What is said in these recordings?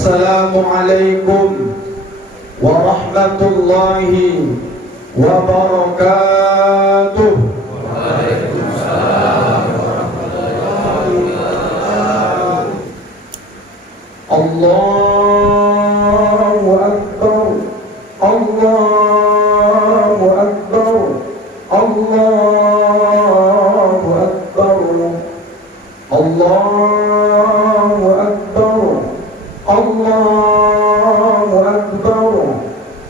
Assalamualaikum warahmatullahi wabarakatuh. Waalaikumsalam warahmatullahi wabarakatuh. Allahu Akbar, Allahu Akbar, Allahu Akbar, Allahu Akbar, Allahu Akbar,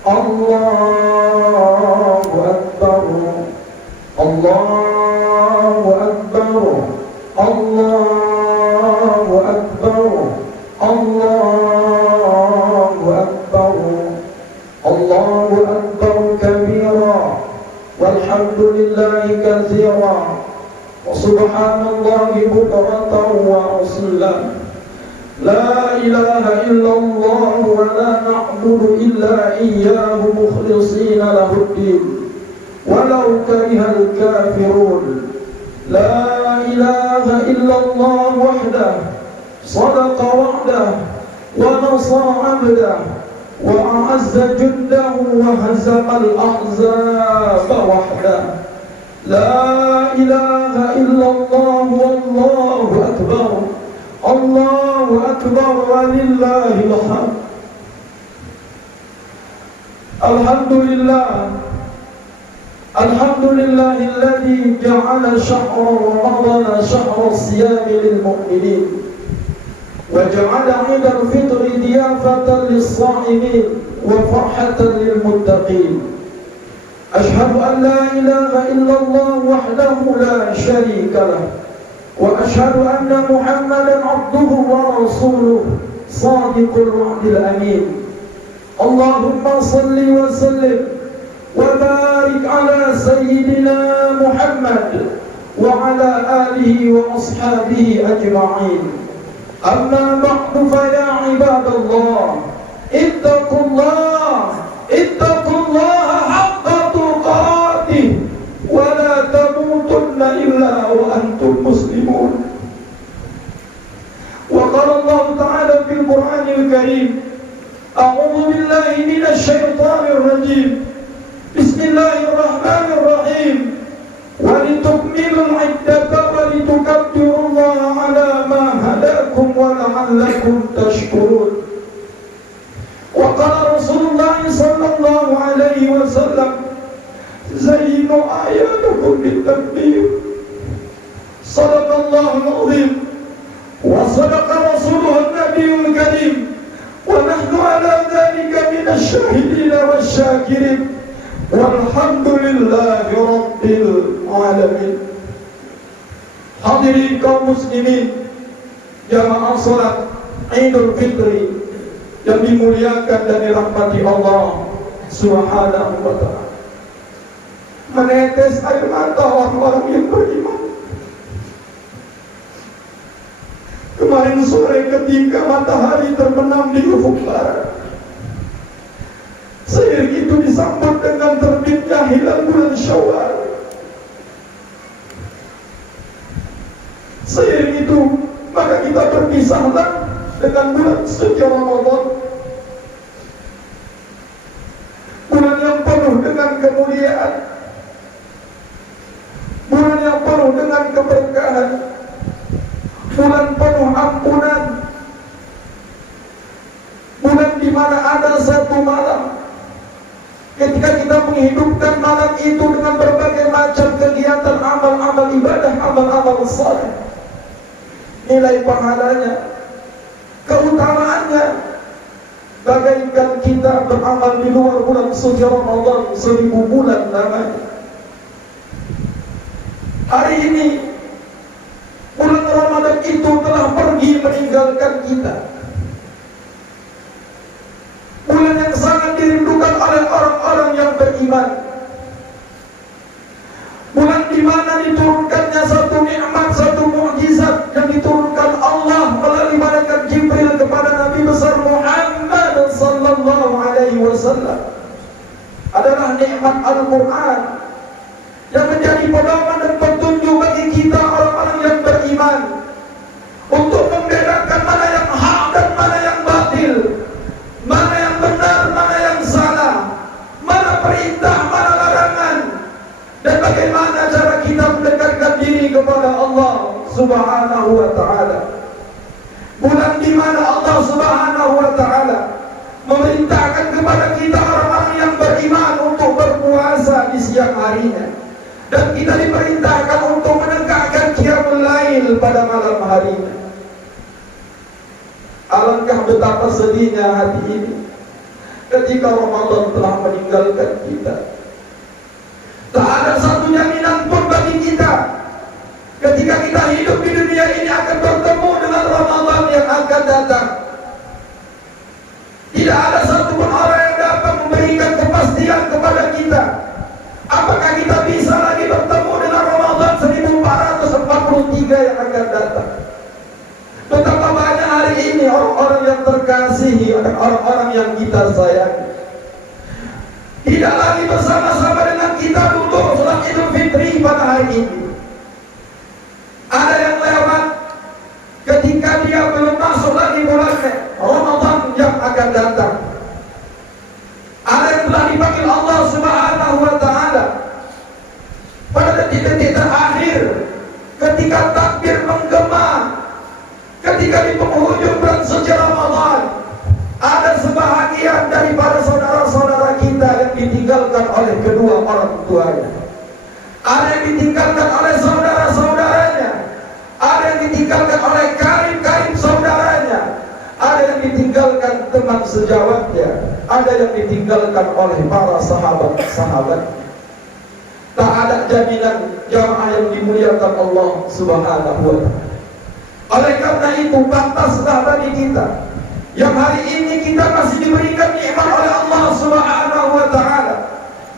Allahu Akbar, Allahu Akbar, Allahu Akbar, Allahu Akbar, Allahu Akbar kabira, walhamdulillahi katsira, wa subhanallahi bukratan wa asila. La ilaha illallah wa la na'budu illa iyyahu mukhlishina lahuddin walau karihal kafirun. La ilaha illallah wahdah sadaqa wa'dah wa nasara 'abdah wa a'azza jundahu wa hazamal ahzaba wahdah. La ilaha illallah wallahu akbar, Allahu akbar walillahil hamd. Alhamdulillah, alhamdulillahilladzi ja'ala syahra ramadana syahra siyami lil mu'minin wa ja'ala 'idal fitri diyafatan lis-sha'imin wa farhatan lil muttaqin. Ashhadu an la ilaha illallah wahdahu la syarika lahu wa ashhadu anna Muhammadan abduhu wa rasuluh sadiqul wa'dil amin. Allahumma salli wa sallim wa barik ala sayyidina Muhammad wa ala alihi wa ashabihi ajma'in. Amma ba'du fa ya ibadallah, ittaqullaha haqqa tuqatih wa la tamutunna illa wa antum muslimun. Wa qala Allah ta'ala fil Qur'anil Karim, a'udzu billahi minasy syaithanir rajim. Bismillahirrahmanirrahim. Wa litukmilul 'iddata wa litukabbirullaha 'ala ma hadakum wa la'allakum tashkurun. Wa qala Rasulullah sallallahu alaihi wasallam, zayyinu ayatakum bitakbir. Sadaqallahul azim wa sadaqa rasuluhun nabiyul karim wa nahnu ala dhalika minasy syahidin wasyakirin walhamdulillahi rabbil alamin. Hadirin kaum muslimin, jamaah salat Idul Fitri yang dimuliakan dan dirahmati Allah Subhanahu wa ta'ala. Menetes air mata orang-orang yang beriman. Kemarin sore ketika matahari terbenam di ufuk barat, seiring itu disambut dengan terbitnya hilal bulan Syawal. Seiring itu maka kita berpisahlah dengan bulan suci Ramadan, bulan yang penuh dengan kemuliaan, bulan yang penuh dengan keberkahan, bulan penuh ampunan, bulan di mana ada satu malam ketika kita menghidupkan malam itu dengan berbagai macam kegiatan amal-amal ibadah, amal-amal saleh, nilai pahalanya, keutamaannya bagaikan kita beramal di luar bulan suci Ramadan 1000 bulan lamanya. Hari ini bulan Ramadan itu telah pergi meninggalkan kita. Bulan yang sangat dirindukan oleh orang-orang yang beriman. Bulan di mana diturunkannya satu nikmat, satu mukjizat yang diturunkan Allah melalui malaikat Jibril kepada Nabi besar Muhammad sallallahu alaihi wasallam adalah nikmat Al-Qur'an yang menjadi pedoman dan petunjuk bagi kita orang-orang yang beriman untuk membedakan mana yang hak dan mana yang batil, Subhanahu wa ta'ala. Bulan di mana Allah Subhanahu wa ta'ala memerintahkan kepada kita orang-orang yang beriman untuk berpuasa di siang harinya, dan kita diperintahkan untuk menegakkan qiyamul lail pada malam harinya. Alangkah betapa sedihnya hati ini ketika Ramadan telah meninggalkan kita. Tak ada satu jaminan pun bagi kita ketika kita hidup di dunia ini akan bertemu dengan Ramadan yang akan datang. Tidak ada satupun orang yang dapat memberikan kepastian kepada kita apakah kita bisa lagi bertemu dengan Ramadan 1443 yang akan datang. Betapa banyak hari ini orang-orang yang terkasihi dan orang-orang yang kita sayangi tidak lagi bersama-sama dengan kita duduk sholat Idul Fitri pada hari ini. Ada yang lewat ketika dia belum masuk lagi bulan Ramadan yang akan datang. Ada yang telah dipanggil Allah Subhanahu wa ta'ala pada detik-detik terakhir ketika takbir menggema, ketika di penghujung bulan suci Ramadan. Ada sebahagian daripada saudara-saudara kita yang ditinggalkan oleh kedua orang tuanya. Ada yang ditinggalkan oleh saudara-saudaranya. Ada yang ditinggalkan oleh karib-karib saudaranya. Ada yang ditinggalkan teman sejawatnya. Ada yang ditinggalkan oleh para sahabat-sahabat. Tak ada jaminan jamaah yang dimuliakan Allah Subhanahu wa ta'ala. Oleh karena itu pantaslah bagi kita yang hari ini kita masih diberikan nikmat oleh Allah Subhanahu wa ta'ala,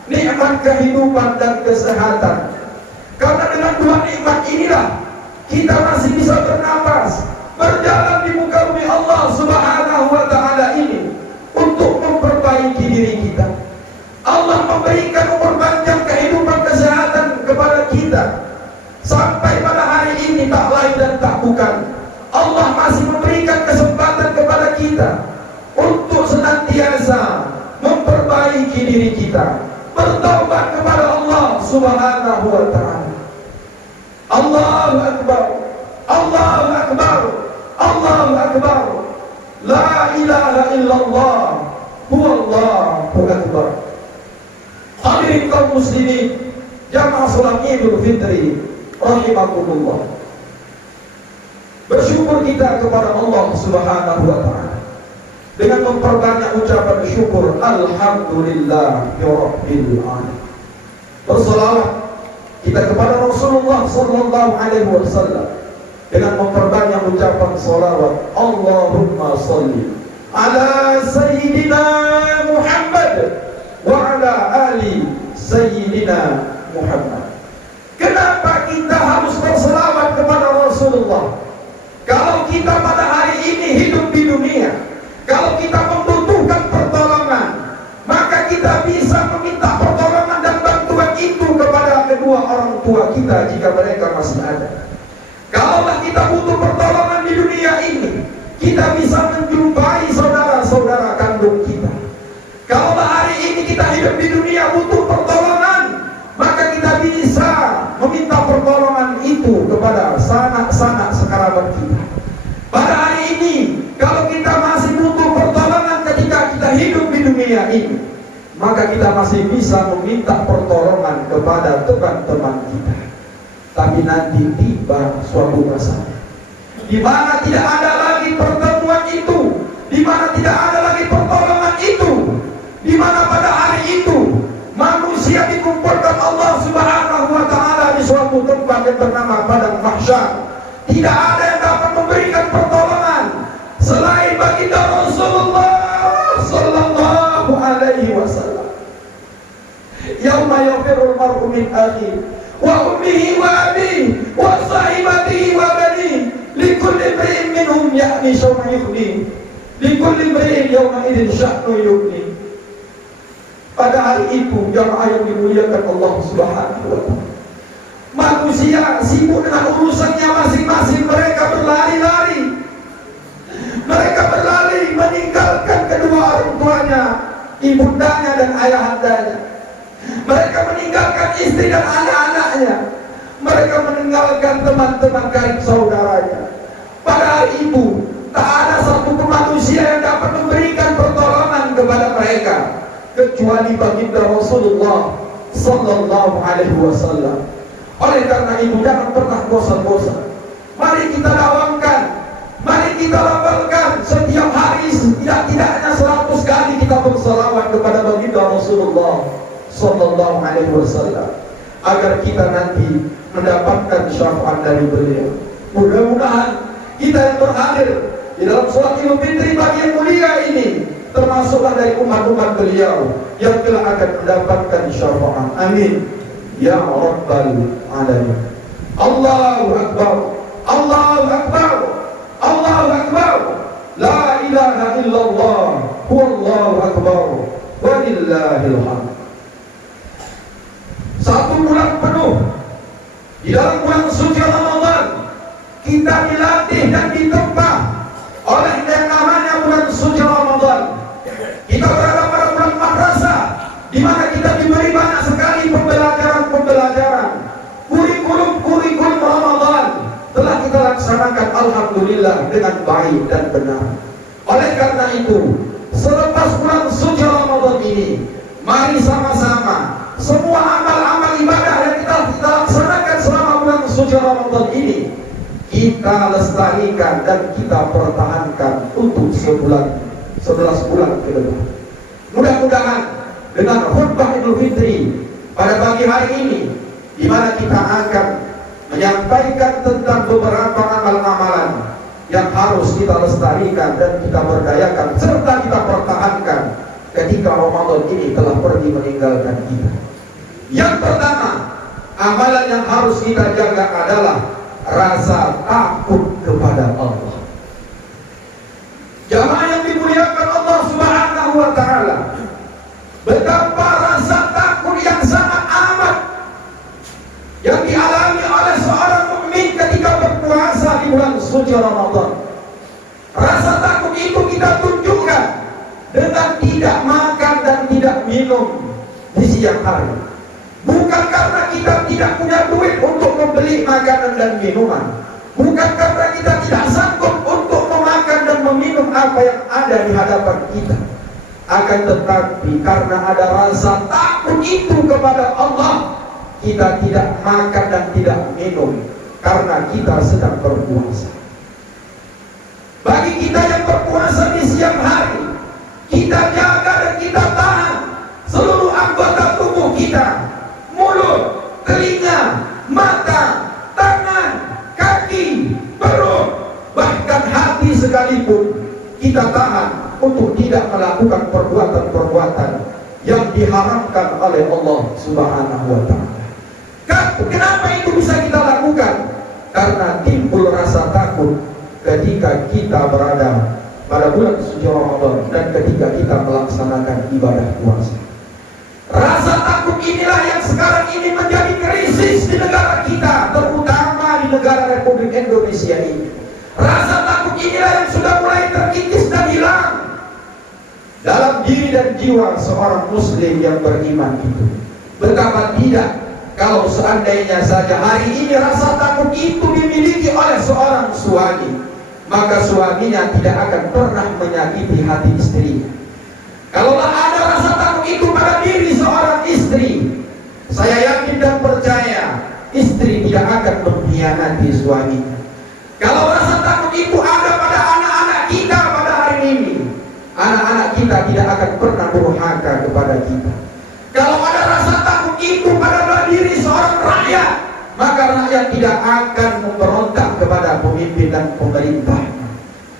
nikmat kehidupan dan kesehatan. Karena dengan dua nikmat inilah kita masih bisa bernapas, berjalan di muka bumi Allah Subhanahu wa ta'ala ini untuk memperbaiki diri kita. Allah memberikan umur panjang, kehidupan, kesehatan kepada kita sampai pada hari ini. Tak lain dan tak bukan, Allah masih memberikan kesempatan kepada kita untuk senantiasa memperbaiki diri kita, bertaubat kepada Allah Subhanahu wa ta'ala. Allahu Akbar, Allahu Akbar, Allahu Akbar, la ilaha illallah, huwallahu akbar. Hadirin kaum muslimin, jamaah salat Idul Fitri rahimakumullah. Bersyukur kita kepada Allah Subhanahu wa ta'ala dengan memperbanyak ucapan syukur alhamdulillahirabbil alamin. Berselawat kita kepada Rasulullah sallallahu alaihi wasallam dengan memperbanyak ucapan salawat Allahumma shalli ala sayyidina Muhammad wa ala ali sayyidina Muhammad. Kenapa kita harus berselawat kepada Rasulullah? Kalau kita pada hari ini hidup di dunia, kalau kita membutuhkan pertolongan, maka kita bisa meminta pertolongan dan bantuan itu kepada kedua orang tua kita jika mereka masih ada. Kalaulah kita butuh pertolongan di dunia ini, kita bisa menjumpai saudara-saudara kandung kita. Kalaulah hari ini kita hidup di dunia butuh pertolongan, maka kita bisa meminta pertolongan itu kepada sanak-sanak sekerabat kita. Pada hari ini, kalau kita masih butuh pertolongan ketika kita hidup di dunia ini, maka kita masih bisa meminta pertolongan kepada teman-teman kita. Tapi nanti tiba suatu masa di mana tidak ada lagi pertemuan itu, di mana tidak ada lagi pertolongan itu, di mana pada hari itu manusia dikumpulkan Allah Subhanahu wa ta'ala di suatu tempat yang bernama padang mahsyar. Tidak ada yang dapat memberikan pertolongan selain baginda Rasulullah sallallahu alaihi wasallam. Yauma yafirul mar'u min akhihi wa ummihi wa abihi wa sahibatihi wa banihi likulli imri'in minhum ya'ni syawma yughni likulli imri'in yawma idzin sya'nu yughni. Pada hari itu jamaah yang dimuliakan Allah Subhanahu wa ta'ala, manusia sibuk dengan urusannya masing-masing. Mereka berlari-lari, mereka berlari meninggalkan kedua orang tuanya, ibundanya dan ayahandanya. Mereka meninggalkan istri dan anak-anaknya. mereka meninggalkan teman-teman karib saudaranya. Pada hari itu tak ada satu manusia yang dapat memberikan pertolongan kepada mereka kecuali baginda Rasulullah sallallahu alaihi wasallam. Oleh karena itu jangan pernah bosan-bosan. Mari kita dakwahkan, mari kita lafalkan setiap hari tidak-tidaknya 100 kali kita berselawat kepada baginda Rasulullah sallallahu alaihi wasallam agar kita nanti mendapatkan syafaat dari beliau. Mudah-mudahan kita yang berhadir di dalam sholat Idul Fitri pagi yang mulia ini termasuklah dari umat-umat beliau yang telah akan mendapatkan syafaat. Amin ya rabbal alamin. Allahu akbar, Allahu akbar, Allahu akbar. La ilaha illallah, wallahu akbar, walillahil hamd. Satu bulan penuh di dalam bulan suci Ramadan kita dilatih dan ditempa oleh yang namanya bulan suci Ramadan. Kita berada pada bulan madrasah di mana kita diberi banyak sekali pembelajaran. Kurikulum Ramadan telah kita laksanakan alhamdulillah dengan baik dan benar. Oleh karena itu, selepas bulan suci Ramadan ini, mari sama-sama semua amal-amal ibadah yang kita laksanakan selama bulan suci Ramadan ini kita lestarikan dan kita pertahankan untuk 11 bulan ke depan. Mudah-mudahan dengan khutbah Idul Fitri pada pagi hari ini, di mana kita akan menyampaikan tentang beberapa amal-amalan yang harus kita lestarikan dan kita berdayakan serta kita pertahankan ketika Ramadan ini telah pergi meninggalkan kita. Yang pertama, amalan yang harus kita jaga adalah rasa takut kepada Allah. Jamaah yang dimuliakan Allah Subhanahu wa taala, betapa rasa takut yang sangat amat yang dialami oleh seorang mukmin ketika berpuasa di bulan suci Ramadan. Rasa takut itu kita tunjukkan dengan tidak makan dan tidak minum di siang hari. Bukan karena kita tidak punya duit untuk membeli makanan dan minuman, bukan karena kita tidak sanggup untuk memakan dan meminum apa yang ada di hadapan kita, akan tetapi karena ada rasa takut itu kepada Allah, kita tidak makan dan tidak minum karena kita sedang berpuasa. Bagi kita yang berpuasa di siang hari, kita jaga dan kita tahan seluruh anggota tubuh kita, mulut, telinga, mata, tangan, kaki, perut, bahkan hati sekalipun kita tahan untuk tidak melakukan perbuatan-perbuatan yang diharamkan oleh Allah Subhanahu wa taala. Kenapa itu bisa kita lakukan? Karena timbul rasa takut ketika kita berada pada bulan suci Ramadan dan ketika kita melaksanakan ibadah puasa. Rasa takut inilah yang sekarang ini menjadi krisis di negara kita, terutama di negara Republik Indonesia ini. Rasa takut inilah yang sudah mulai terkikis dan hilang dalam diri dan jiwa seorang muslim yang beriman itu. Betapa tidak kalau seandainya saja hari ini rasa takut itu dimiliki oleh seorang suami, maka suaminya tidak akan pernah menyakiti hati istrinya. Kalaulah ada rasa takut itu pada diri seorang istri, saya yakin dan percaya istri tidak akan mengkhianati suaminya. Kalau rasa takut itu ada pada anak-anak kita pada hari ini, anak-anak kita tidak akan pernah durhaka kepada kita. Kalau ada rasa takut itu pada diri seorang rakyat, maka rakyat tidak akan memberontak kepada pemimpin dan pemerintah.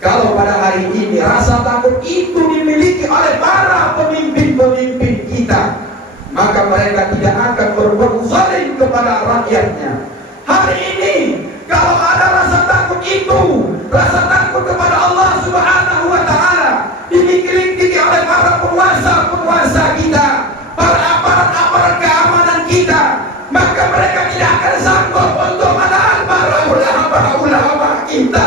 Kalau pada hari ini rasa takut itu dimiliki oleh para pemimpin-pemimpin kita, maka mereka tidak akan berbuat zalim kepada rakyatnya. Hari ini kalau ada rasa takut itu, rasa takut kepada Allah Subhanahu wa taala dimiliki oleh para penguasa-penguasa kita, para aparat-aparat keamanan kita, maka mereka tidak akan sanggup untuk menahan para ulama kita.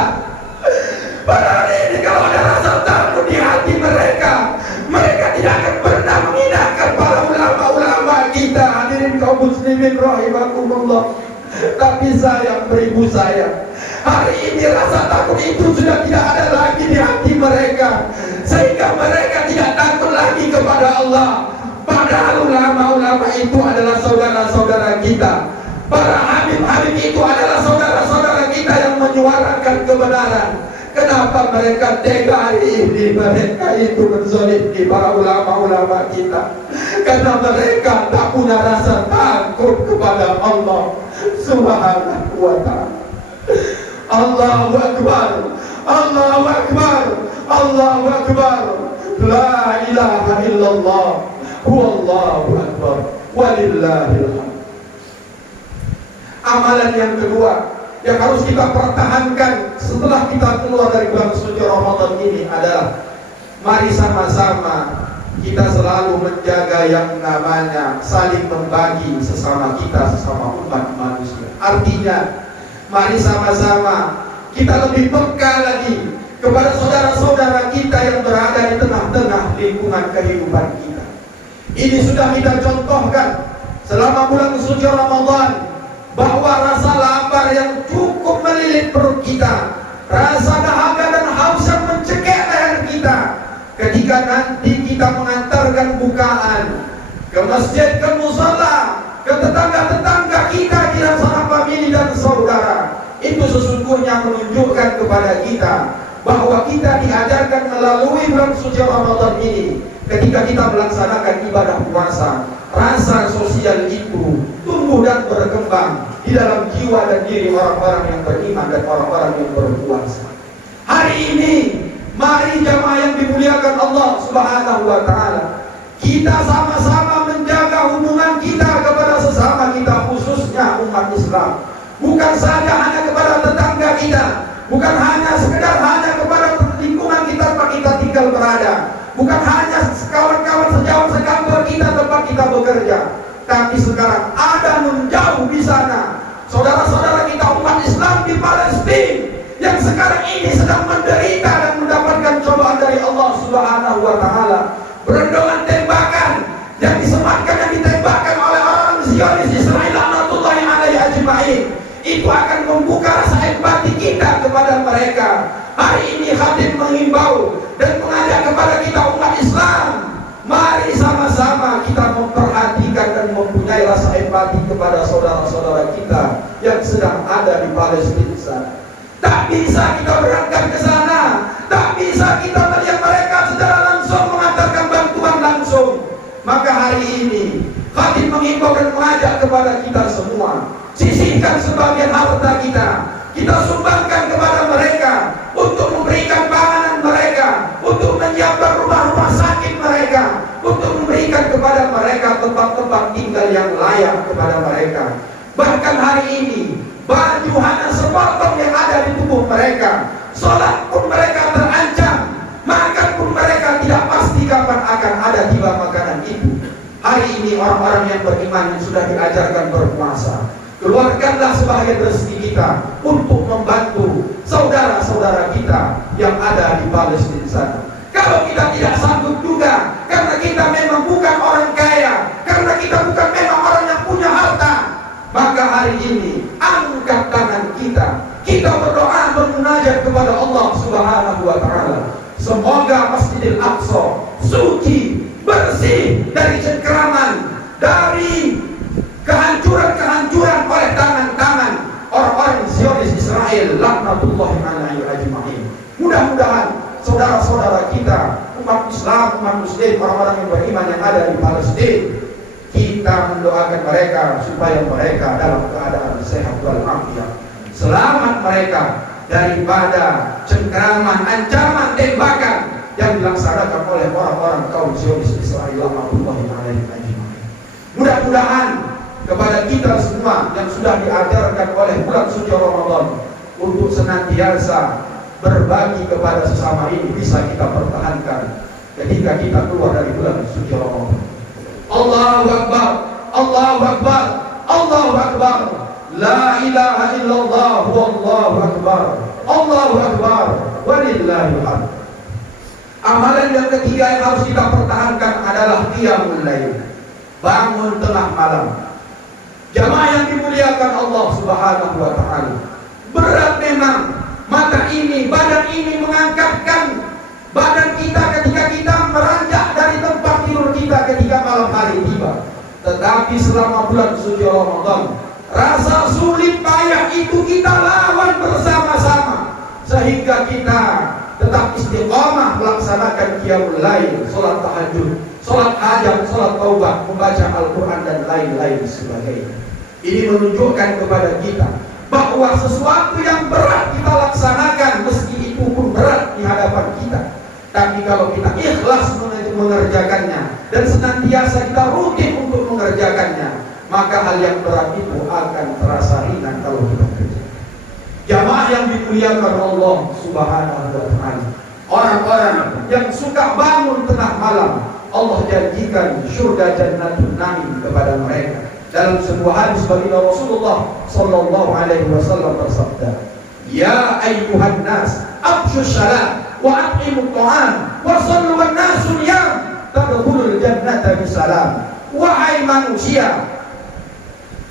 Pada hari ini kalau ada rasa takut di hati mereka, mereka tidak akan pernah menghinakan para ulama-ulama kita. Hadirin kaum muslimin rahimakumullah. Tapi sayang, beribu sayang, hari ini rasa takut itu sudah tidak ada lagi di hati mereka, sehingga mereka tidak takut lagi kepada Allah. Padahal ulama-ulama itu adalah saudara-saudara kita. Para habib-habib itu adalah saudara-saudara kita yang menyuarakan kebenaran. Kenapa mereka tega hari ini? Mereka itu menzalimi para ulama-ulama kita, karena mereka tak punya rasa takut kepada Allah Subhanahu wa ta'ala. Allahu Akbar, Allahu Akbar, Allahu Akbar. La ilaha illallah, Wallahu Akbar, walillahil hamd. Amalan yang kedua yang harus kita pertahankan setelah kita keluar dari bulan suci Ramadan ini adalah mari sama-sama kita selalu menjaga yang namanya saling membagi sesama kita, sesama umat manusia. Artinya, mari sama-sama kita lebih peka lagi kepada saudara-saudara kita yang berada di tengah-tengah lingkungan kehidupan kita. Ini sudah kita contohkan selama bulan suci Ramadan, bahwa rasa lapar yang cukup melilit perut kita, rasa dahaga dan haus yang mencekik leher kita, ketika nanti kita mengantarkan bukaan ke masjid, ke musala, ke tetangga-tetangga kita, kira sanak famili dan saudara, itu sesungguhnya menunjukkan kepada kita bahwa kita diajarkan melalui bulan suci Ramadan ini. Ketika kita melaksanakan ibadah puasa, rasa sosial itu tumbuh dan berkembang di dalam jiwa dan diri orang-orang yang beriman dan orang-orang yang berpuasa. Hari ini, mari jamaah yang dimuliakan Allah Subhanahu wa ta'ala, kita sama-sama menjaga hubungan kita kepada sesama kita, khususnya umat Islam. Bukan saja hanya kepada tetangga kita, bukan hanya sekedar hanya kepada lingkungan kita tempat kita tinggal berada, bukan hanya kawan-kawan sejauh sekampung kita tempat kita bekerja, tapi sekarang ada menjauh di sana saudara-saudara kita umat Islam di Palestina yang sekarang ini sedang menderita dan mendapatkan cobaan dari Allah Subhanahu wa ta'ala. Berondongan tembakan yang disematkan, yang ditembakkan oleh orang Zionis Israel laknatullahi alaihi ajma'in, itu akan membuka rasa empati kita kepada mereka. Hari ini khatib mengimbau dan mengajak kepada kita umat Islam, mari sama-sama kita memperhatikan dan mempunyai rasa empati kepada saudara-saudara kita yang sedang ada di Palestina. Tak bisa kita berangkat ke sana, tak bisa kita melihat mereka secara langsung, mengantarkan bantuan langsung. Maka hari ini khatib mengimbau dan mengajak kepada kita semua, sisihkan sebagian harta kita, kita sumbangkan kepada mereka untuk memberikan panganan mereka, untuk menyiapkan rumah-rumah sakit mereka, untuk memberikan kepada mereka tempat-tempat tinggal yang layak kepada mereka. Bahkan hari ini baju hanya sepotong yang ada di tubuh mereka, sholat pun mereka terancam, makan pun mereka tidak pasti kapan akan ada tiba makanan itu. Hari ini orang-orang yang beriman yang sudah diajarkan berpuasa, keluarkanlah sebagian rezeki kita untuk membantu saudara-saudara kita yang ada di Palestina sana. Kalau kita tidak sanggup juga, karena kita memang bukan orang kaya, karena kita bukan memang orang yang punya harta, maka hari ini angkat tangan kita berdoa bermunajat kepada Allah Subhanahu wa ta'ala. Semoga Masjidil Aqsa suci, bersih dari cengkeraman, dari kehancuran-kehancuran oleh tangan-tangan orang-orang Zionis Israel laknatullahi alaihi ajma'in. Mudah-mudahan saudara-saudara kita, umat Islam, umat Muslim, orang-orang yang beriman yang ada di Palestina, kita mendoakan mereka supaya mereka dalam keadaan sehat walafiat, selamat mereka daripada cengkeraman, ancaman, tembakan yang dilaksanakan oleh orang-orang kaum Zionis Israel laknatullahi alaihi ajma'in. Mudah-mudahan kepada kita semua yang sudah diajarkan oleh bulan suci Ramadan untuk senantiasa berbagi kepada sesama ini bisa kita pertahankan ketika kita keluar dari bulan suci Ramadan. Allahu Akbar, Allahu Akbar, Allahu Akbar, la ilaha illallah, wallahu akbar, Allahu Akbar, walillahil hamd. Amalan yang ketiga yang harus kita pertahankan adalah qiyamul lail, bangun tengah malam. Jamaah yang dimuliakan Allah Subhanahu wa taala. Berat memang mata ini, badan ini mengangkatkan badan kita ketika kita meranjak dari tempat tidur kita ketika malam hari tiba. Tetapi selama bulan suci Ramadan, rasa sulit payah itu kita lawan bersama-sama sehingga kita tetap istiqamah melaksanakan qiyamul lail, salat tahajud, salat hajat, salat taubat, membaca Al-Qur'an dan lain-lain sebagainya. Ini menunjukkan kepada kita bahwa sesuatu yang berat kita laksanakan meski itu pun berat di hadapan kita. Tapi kalau kita ikhlas mengerjakannya dan senantiasa kita rutin untuk mengerjakannya, maka hal yang berat itu akan terasa ringan kalau kita kerjakan. Jamaah yang dimuliakan Allah Subhanahu wa taala, orang-orang yang suka bangun tengah malam, Allah janjikan surga Jannatul Na'im kepada mereka. Dalam sebuah hadis baginda Rasulullah sallallahu alaihi wasallam bersabda, "Ya ayyuhan nas, afshus salam wa at'imut ta'am wa sallu wan nasu niyam tadkhulul jannata bisalam." Wahai manusia,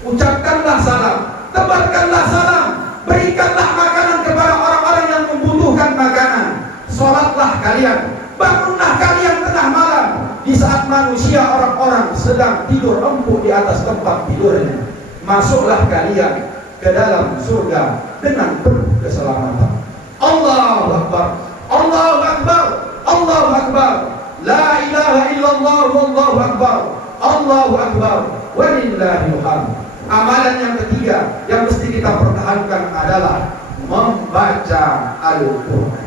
ucapkanlah salam, tebarkanlah salam, berikanlah makanan kepada orang-orang yang membutuhkan makanan. Salatlah kalian, bangunlah kalian tengah malam di saat manusia orang-orang sedang tidur empuk di atas tempat tidurnya. Masuklah kalian ke dalam surga dengan penuh keselamatan. Allahu Akbar, Allahu Akbar, Allahu Akbar. La ilaha illallah wallahu akbar, Allahu Akbar, walillahil hamd. Amalan yang ketiga yang mesti kita pertahankan adalah membaca Al-Quran.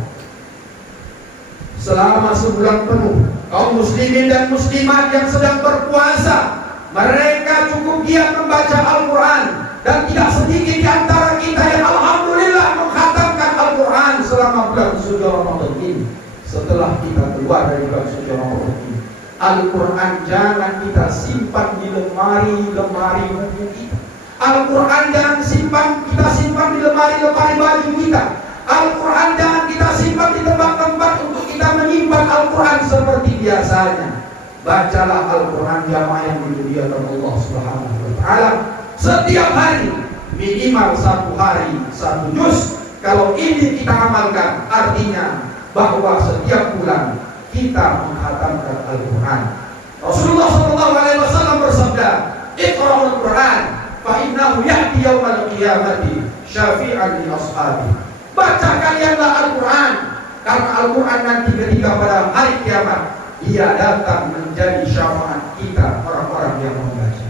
Selama sebulan penuh, kaum muslimin dan muslimat yang sedang berpuasa, mereka cukup giat membaca Al-Quran. Dan tidak sedikit di antara kita yang alhamdulillah mengkhatamkan Al-Quran selama bulan suci Ramadan ini. Setelah kita keluar dari bulan suci Ramadan ini, Al-Quran jangan kita simpan di lemari buku kita. Al-Quran jangan kita simpan di lemari baju kita. Al-Quran jangan kita simpan di tempat-tempat untuk kita menyimpan Al-Quran seperti biasanya. Bacalah Al-Quran jamaah yang dimuliakan Allah Subhanahu wa taala setiap hari, minimal satu hari satu juz. Kalau ini kita amalkan, artinya bahwa setiap bulan kita menghatamkan Al-Quran. Rasulullah SAW bersabda, "Iqra'ul Quran, fa innahu ya'ti yaumal qiyamati syafi'an li ashabi." Baca kalianlah Al-Quran, karena Al-Quran nanti ketika pada hari kiamat ia datang menjadi syafaat kita orang-orang yang membaca.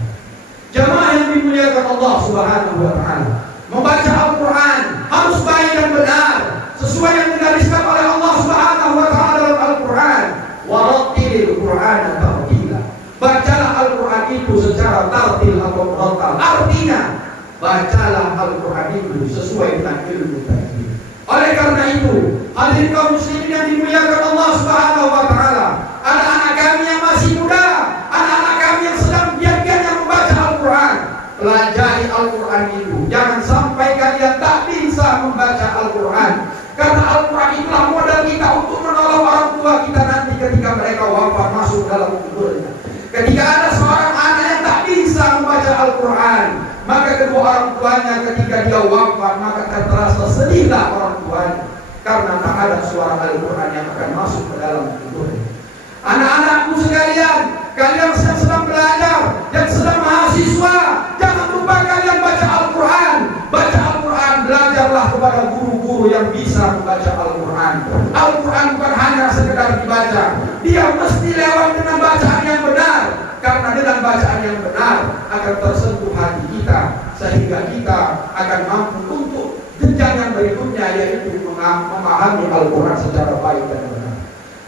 Jamaah yang dimuliakan Allah Subhanahu wa taala, membaca Al-Quran harus baik dan benar sesuai yang digariskan oleh Allah Subhanahu wa taala dalam Al-Quran. Warattilil Qur'ana tartila. Bacalah Al-Quran itu secara tartil atau murattal. Artinya, bacalah Al-Quran itu sesuai dengan ilmu tadi. Oleh karena itu, hadirin kaum muslimin yang dimuliakan Allah Subhanahu wa taala, anak-anak kami yang masih muda, anak-anak kami yang sedang giat-giatnya membaca Al-Quran, pelajari Al-Quran itu. Jangan sampai kalian tak bisa membaca Al-Quran, karena Al-Quran itulah modal kita untuk menolong orang tua kita nanti ketika mereka wafat masuk dalam kuburnya. Ketika ada seorang anak yang tak bisa membaca Al-Quran, maka kedua orang tuanya ketika dia wafat, maka akan terasa sedihlah orang tuanya, karena tak ada suara Al-Quran yang akan masuk ke dalam kuburnya. Anak-anakku sekalian, kalian sedang belajar dan sedang mahasiswa, jangan lupa kalian baca Al-Quran. Baca Al-Quran, belajarlah kepada guru-guru yang bisa membaca Al-Quran. Al-Quran bukan hanya sekedar dibaca, dia mesti lewat dengan bacaan yang benar, karena dengan bacaan yang benar akan tersentuh hati kita, sehingga kita akan mampu untuk jenjang yang berikutnya, yaitu memahami Al-Quran secara baik dan benar.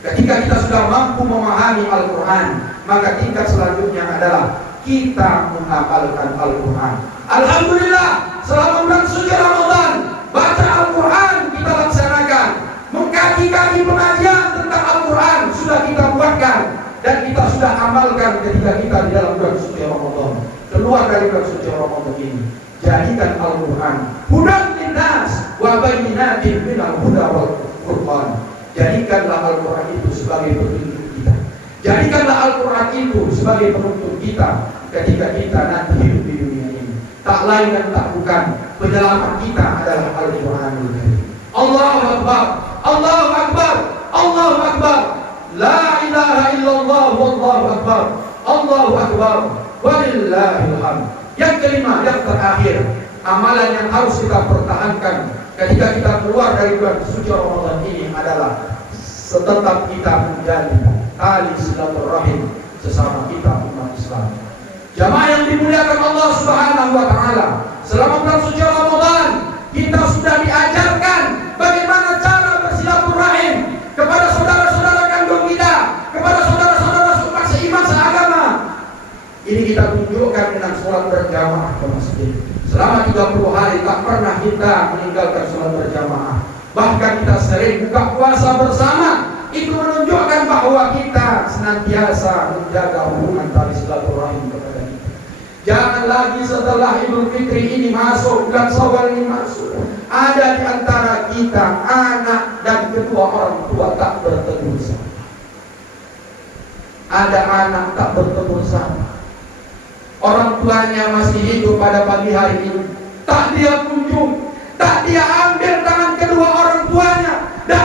Ketika kita sudah mampu memahami Al-Quran, maka tingkat selanjutnya adalah kita menghafalkan Al-Quran. Alhamdulillah, selama bulan suci Ramadan, baca Al-Quran kita laksanakan. Mengkaji-kaji pengajian tentang Al-Quran sudah kita buatkan dan kita sudah amalkan ketika kita di dalam bulan suci Ramadan. Keluar dari bulan suci Ramadan ini, jadikan Al-Quran hudan linnas wa bayyinatin minal huda wal furqan. Jadikanlah Al-Quran itu sebagai petunjuk kita. Jadikanlah Al-Quran itu sebagai penuntun kita ketika kita nanti hidup di dunia ini. tak lain dan tak bukan penyelamat kita adalah Al-Quranul Karim. Allahu Akbar, Allahu Akbar, Allahu Akbar, la ilaha illallah, wallahu akbar, Allahu Akbar, walillahil hamd. Yang kelima, yang terakhir, amalan yang harus kita pertahankan ketika kita keluar dari bulan suci Ramadan ini adalah tetap kita menjadi tali silaturahim sesama kita umat Islam. Jamaah yang dimuliakan Allah Subhanahu wa taala, selama bulan suci Ramadan kita sudah diajarkan bagaimana cara bersilaturahim kepada saudara-saudara kandung kita, kepada saudara-saudara umat seiman seagama. Ini kita tunjukkan dengan sholat berjamaah ke masjid. Selama 30 hari tak pernah kita meninggalkan sholat berjamaah. Bahkan kita sering buka puasa bersama. Itu menunjukkan bahwa kita senantiasa menjaga hubungan tali silaturahim kepada kita. Jangan lagi setelah Idul Fitri ini masuk, bulan Syawal ini masuk, ada di antara kita anak dan kedua orang tua tak bertemu bersama. Ada anak tak bertemu bersama. Orang tuanya masih hidup pada pagi hari ini, tak dia kunjung, tak dia ambil tangan kedua orang tuanya, dan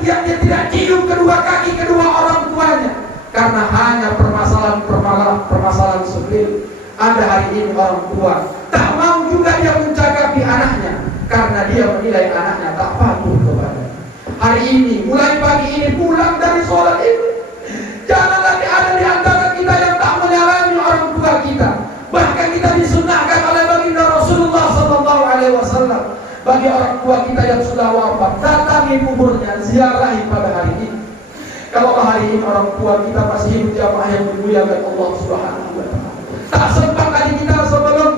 dia tidak cium kedua kaki kedua orang tuanya, karena hanya permasalahan sepele. Ada hari ini orang tua tak mau juga dia mencakapi anaknya, karena dia menilai anaknya tak patuh kepada. Hari ini, mulai pagi ini pulang dari sholat itu, jangan lagi ada di antara kita yang tak menyalami orang tua kita. Bahkan kita disunahkan oleh baginda Rasulullah SAW, bagi orang tua kita yang sudah wafat, datangi kuburnya, ziarahi pada hari ini. Kalau hari ini orang tua kita masih hidup, jamaah yang dimuliakan Allah Subhanahu wa taala, tak sempat tadi kita sebelum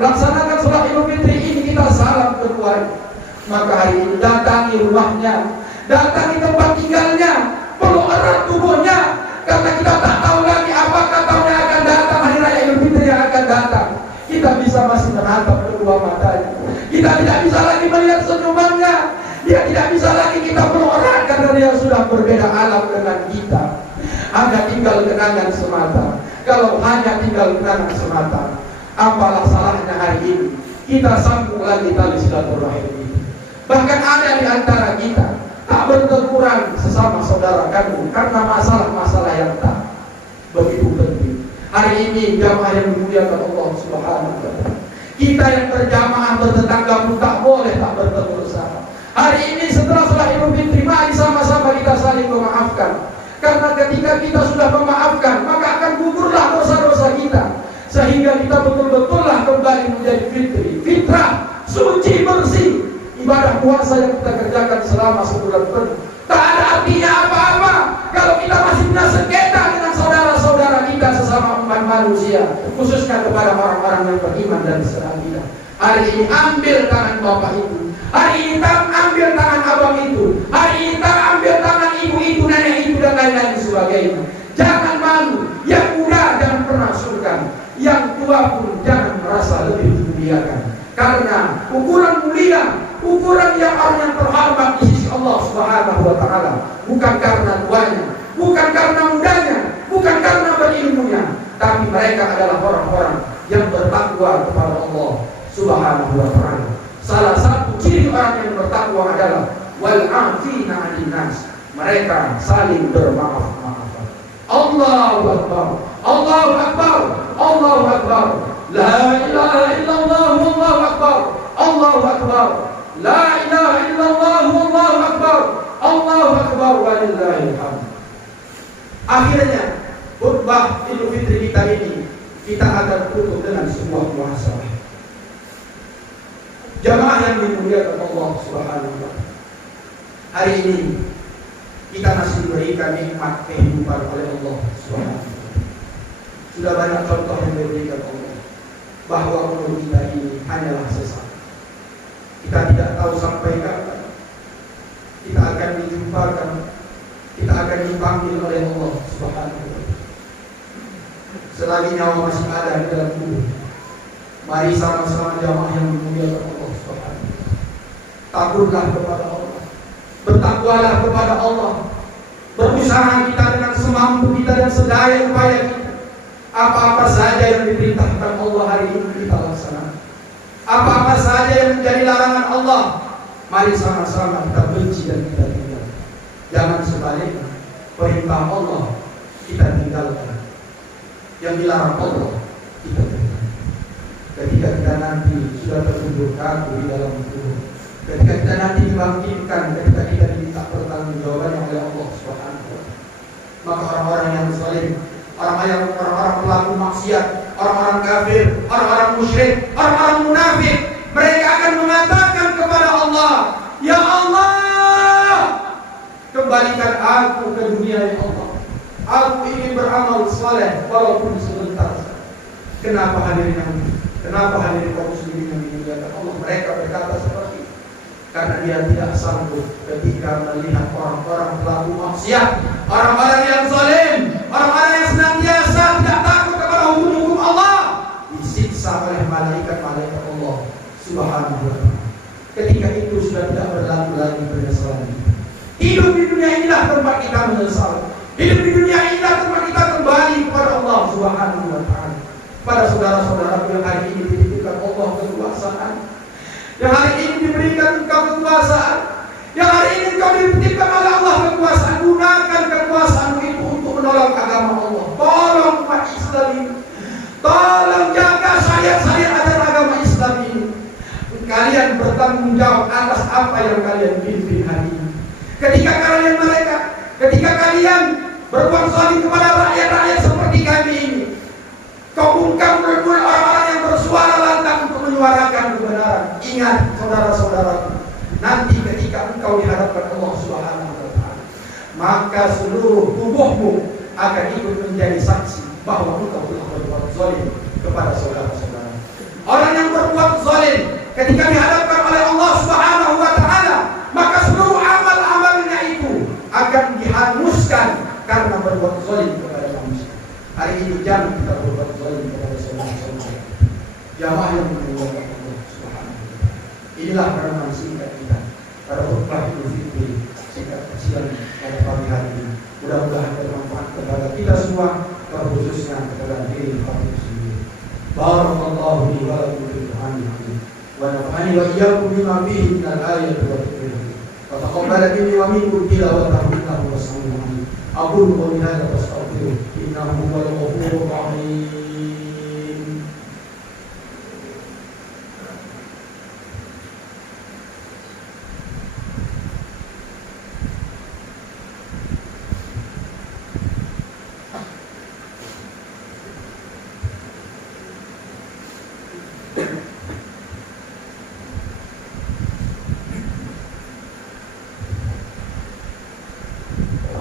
melaksanakan sholat Idul Fitri ini kita salam keduanya, maka hari ini datangi rumahnya, datangi tempat tinggalnya, peluk erat tubuhnya, karena kita tak tahu lagi apakah tahun yang akan datang, hari raya Idul Fitri yang akan datang. Kita bisa masih menatap kedua matanya, kita tidak bisa lagi melihat senyumannya, dia tidak bisa lagi kita peluk erat karena dia sudah berbeda alam dengan kita. Hanya tinggal kenangan semata. Kalau hanya tinggal kenangan semata, apalah salahnya hari ini kita sambung lagi tali silaturahim ini. Bahkan ada di antara kita tak berteguran sesama saudara kandung karena masalah-masalah yang tak begitu penting. Hari ini jamaah yang dimuliakan Allah Subhanahu wa taala, kita yang berjamaah bertetangga pun tak boleh tak bertemu bersama. Hari ini setelah sholat Idul Fitri, mari sama-sama kita saling memaafkan. Karena ketika kita sudah memaafkan, maka akan gugurlah dosa-dosa kita, sehingga kita betul-betullah kembali menjadi fitrah, suci, bersih. Ibadah puasa yang kita kerjakan selama sebulan penuh tak ada artinya apa-apa kalau kita masih punya sengketa dengan saudara-saudara kita sesama umat manusia, khususnya kepada orang-orang yang beriman dan seragilah. Hari ini ambil tangan bapak itu, hari ini ambil tangan abang itu, hari ini ambil tangan ibu itu, nenek itu, dan lain-lain sebagainya. Jangan malu, yang muda jangan pernah sungkan, yang tua pun jangan merasa lebih dimuliakan. Karena ukuran mulia, ukuran yang orang yang terhormat di sisi Allah Subhanahu wa taala, bukan karena tuanya, bukan karena mudanya, bukan karena berilmunya, tapi mereka adalah orang-orang yang bertakwa kepada Allah Subhanahu wa taala. Salah satu ciri orang yang bertakwa adalah wal 'afina 'anil nas. Mereka saling bermaaf-maafan. Allahu akbar. Allahu akbar. Allahu akbar. La ilaha illallah, wallahu akbar. Allahu akbar. La ilaha illallah, wallahu akbar. Allahu akbar, walillahil hamd. Akhirnya khutbah Idul Fitri kita ini kita akan tutup dengan sebuah muhasabah. Jamaah yang dimuliakan Allah Subhanahu wa taala, hari ini kita masih diberikan nikmat kehidupan oleh Allah Subhanahu wa taala. Sudah banyak contoh yang diberikan Allah bahwa umur kita ini hanyalah sesaat. Kita tidak tahu sampai kapan kita akan dijumpakan, kita akan dipanggil oleh Allah Subhanahu wa taala. Selagi nyawa masih ada di dalam tubuh, mari sama-sama jamaah yang dimuliakan Allah Subhanahu wa taala, takutlah kepada Allah, bertakwalah kepada Allah, berusaha kita dengan semampu kita dan sedaya upaya kita. Apa-apa saja yang diperintahkan Allah hari ini kita laksanakan. Apa-apa saja yang menjadi larangan Allah, mari sama-sama kita benci dan kita tinggal. Jangan sebaliknya, perintah Allah kita tinggalkan, yang dilarang Allah kita tinggalkan. Ketika kita nanti sudah tertunduk kaku di dalam kubur, ketika kita nanti dibangkitkan, ketika kita diminta pertanggungjawaban oleh Allah Subhanahu wa Ta'ala, maka orang-orang yang zalim, orang-orang pelaku maksiat, orang-orang kafir, orang-orang musyrik, orang-orang munafik, mereka akan mengatakan kepada Allah, ya Allah, kembalikan aku ke dunia ya Allah. Aku ingin beramal saleh walaupun sebentar. Kenapa hadirin yang Kenapa hadirin kaum muslimin yang dimuliakan Allah? Mereka berkata seperti itu karena dia tidak sanggup ketika melihat orang-orang pelaku maksiat, orang-orang yang zalim, orang-orang yang senantiasa tidak takut kepada hukum-hukum Allah, disiksa oleh malaikat-malaikat Allah Subhanahu wa Ta'ala. Ketika itu sudah tidak berlaku lagi penyesalan. Hidup di dunia inilah tempat kita menyesal. Hidup di dunia inilah tempat kita kembali kepada Allah Subhanahu wa Ta'ala. Pada saudara-saudara yang hari ini diberikan Allah kekuasaan, yang hari ini diberikan engkau kekuasaan, yang hari ini engkau diberikan oleh Allah kekuasaan, gunakan kekuasaan itu untuk menolong agama Allah. Tolong umat Islam ini, tolong jaga syariat-syariat agar agama Islam ini. Kalian bertanggung jawab atas apa yang kalian pimpin hari ini. Ketika kalian berbuat zalim kepada rakyat-rakyat seperti kami ini, kau bungkam mulut orang-orang yang bersuara lantang untuk menyuarakan kebenaran. Ingat saudara-saudaraku, nanti ketika engkau dihadapkan Allah Subhanahu wa Ta'ala, maka seluruh tubuhmu akan ikut menjadi saksi bahwa engkau telah berbuat zalim kepada saudara-saudara. Orang yang berbuat zalim ketika dihadapkan oleh Allah Subhanahu wa Ta'ala, maka seluruh amal-amalnya itu akan dihanguskan karena berbuat zalim kepada manusia. Hari ini jangan kita berbuat zalim kepada saudara-saudara. Jamaah yang dimuliakan Allah Subhanahu wa Ta'ala. Inilah renungan singkat kita pada khutbah Idul Fitri singkat kecil pada pagi hari ini. Mudah-mudahan bermanfaat kepada kita semua, terkhususnya kepada diri kami sendiri. Barakallahu li wa lakum fil Qur'anil azim wa nafa'ani wa iyyakum bima fihi minal ayati wa dhikril hakim. Wa taqabbal minni wa minkum tilawatahu innahu was-sami'ul 'alim. Aqulu qawli hadza wa astaghfiruh innahu huwal ghafurur rahim.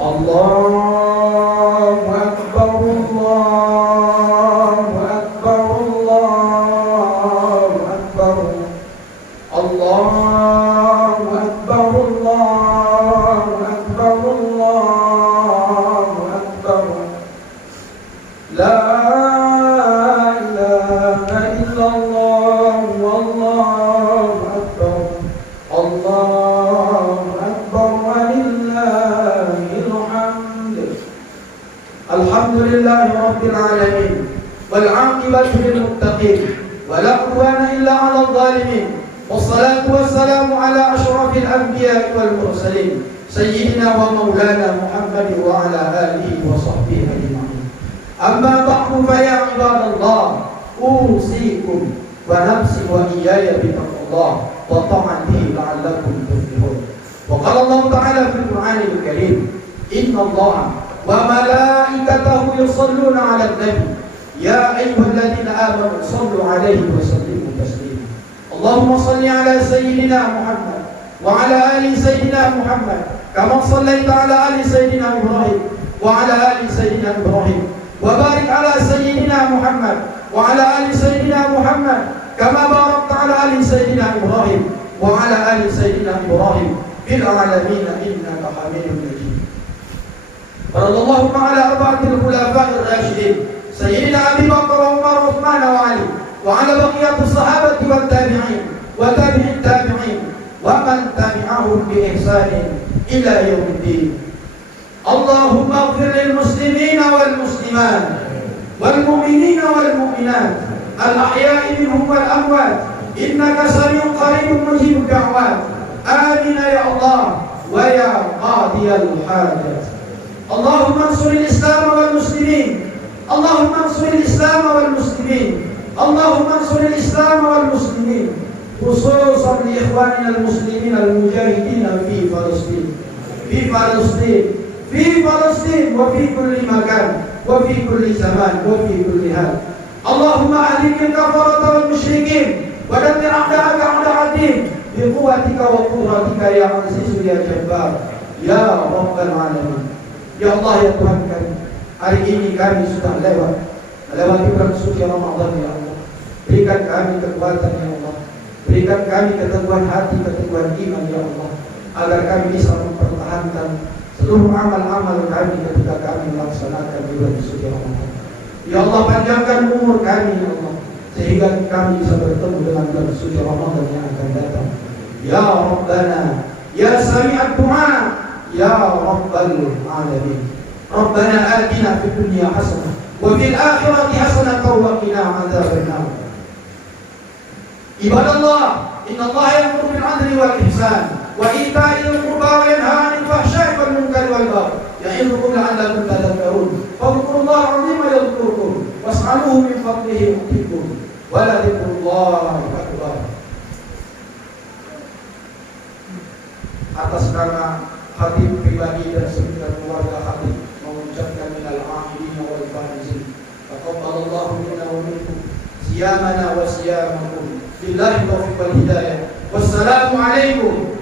Allahu Akbar, Allahu Akbar, Allahu Akbar, Allahu Akbar, Allahu Akbar, Allahu Akbar. La ilaha illallah, wallahu akbar, Allahu akbar, walillahil hamd. Alhamdulillahi rabbil alamin, wal 'aqibatu lil muttaqin, wa la 'udwana illa 'alal zalimin. Wassalatu wassalamu ala asyrafil anbiya'i wal mursalin, sayyidina wa maulana Muhammadin wa ala alihi wa sahbihi ajma'in. Amma ba'du fa ya ibadallah, usikum wa nafsi wa iyaya bittaqwallah wa ta'atihi la'allakum tuflihun. Wa qala Allah ta'ala fil Qur'anil Karim, inna Allah wa malaikatahu yusalluna 'alan nabi ya ayyuhalladzina amanu sallu 'alaihi wa sallimu taslima. Allahumma salli 'ala sayyidina Muhammad wa 'ala ali sayyidina Muhammad kama sallaita 'ala ali sayyidina Ibrahim wa 'ala ali sayyidina Ibrahim wa barik 'ala sayyidina Muhammad wa 'ala ali sayyidina Muhammad kama barakta 'ala ali sayyidina Ibrahim wa 'ala ali sayyidina Ibrahim fil 'alamin innaka Hamidum Majid. Radallahu ta'ala arba'atil khulafa'ir rasyidin sayyidina Abi Bakar wa Umar wa Uthman wa Ali wa 'ala baqiyatis sahabati wat tabi'in wa tabi'it tabi'in wa man tabi'ahum bi ihsanin ila yaumiddin. Allahumma ighfir lil muslimina wal muslimat wal mu'minina wal mu'minat al ahya'i minhum wal amwat innaka sami'un qaribun mujibud da'wat. Amin ya Allah wa ya qadiyal hajat. Allahumma ansuril Islam wal muslimin. Allahumma ansuril Islam wal muslimin. Allahumma ansuril Islam wal muslimin. Khususan li ikhwanina al-muslimin al-mujahidin fi Palestin. Fi Palestin. Fi Palestin wa fi kulli makan wa fi kulli zaman wa fi kulli hal. Allahumma ahlikil kafarata wal musyrikin wa dammir a'da'aka a'da'ad-din bi quwwatika wa qudratika ya aziz ya jabbar ya rabbal alamin. Ya Allah ya Tuhan kami, hari ini kami sudah melewati bulan suci Ramadan ya Allah. Berikan kami kekuatan ya Allah. Berikan kami keteguhan hati, keteguhan iman ya Allah, agar kami bisa mempertahankan seluruh amal-amal kami ketika kami melaksanakan bulan suci Ramadan. Ya Allah, panjangkan umur kami ya Allah, sehingga kami bisa bertemu dengan bulan suci Ramadan yang akan datang. Ya Rabbana, ya Sami'ad Du'a, ya Rabbal Alamin. Rabbana atina fid dunya hasanah wa fil akhirati hasanah wa qina adzaban nar. Ibadallah, innallaha ya'muru bil 'adli wal ihsan wa ita'i dzil qurba wa yanha 'anil fahsya'i wal munkari wal baghi. Ya'idukum la'allakum tadhakkarun. Fadhkurullaha 'azima yadhkurkum was'aluhu min fadlihi yu'tikum wa la dzikrullahi akbar. Atas nama khatib pribadi dan segenap keluarga khatib mengucapkan minal a'idin wal faizin. Taqabbalallahu minna wa minkum siyamana wa siyamakum. Billahi taufiq wal hidayah. Wassalamu alaikum